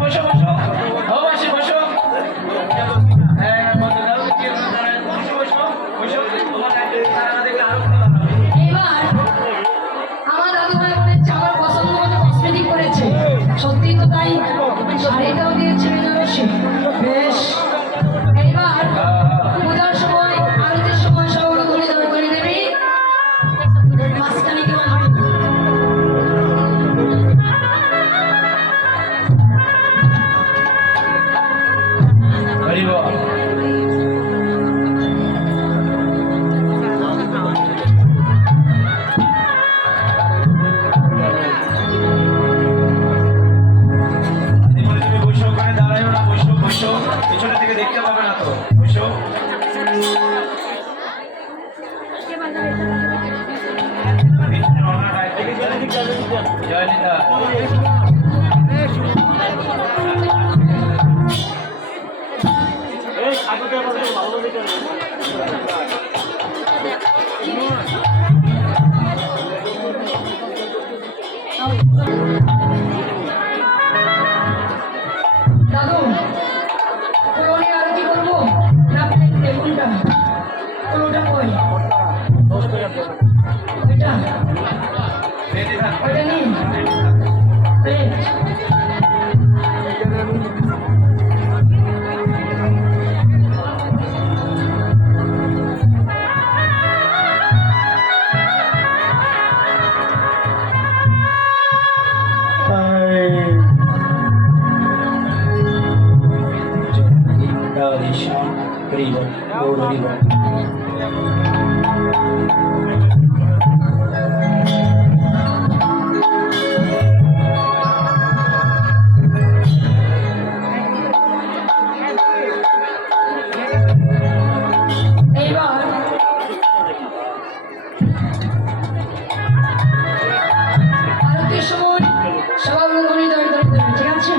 বসো বসো, ও মাসি বসো। হ্যাঁ বন্ধুরাও কি বসো বসো বসো, তোমার তারা দেখলে আরো ভালো লাগবে। এবার আমার দাদু ভাই বলেছে আমার পছন্দ মতো কসমেটিক করেছে, সত্যি তো তাই, শাড়িটাও দিয়েছে বেনারসি। বেশ, এইবার পূজার সময় আরতির সময় সবগুলো ধরে ধরে করে দেবি মাঝখানে কেউ আসবে না। হরি বল। তুমি বসো, ওখানে দাঁড়ায়ও না, বসো বসো, পিছনে থেকে দেখতে পাবে না তো, বসো। জয়নিতা দাদু পুরোনি আরতি করবো না কোনটা কোনটা কই ওইটা রেডি থাক। ওইটা নিন প্লেট। এইবার আরতির সময় সবাই ধরে ধরে ধরে দেবে, ঠিক আছে?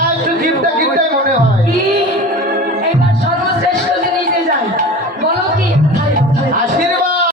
হ্যাঁ একটু গিফটটা গিফটাই মনে হয়। কি এবার সর্বশ্রেষ্ঠ জিনিস নিতে যাই, বলো কি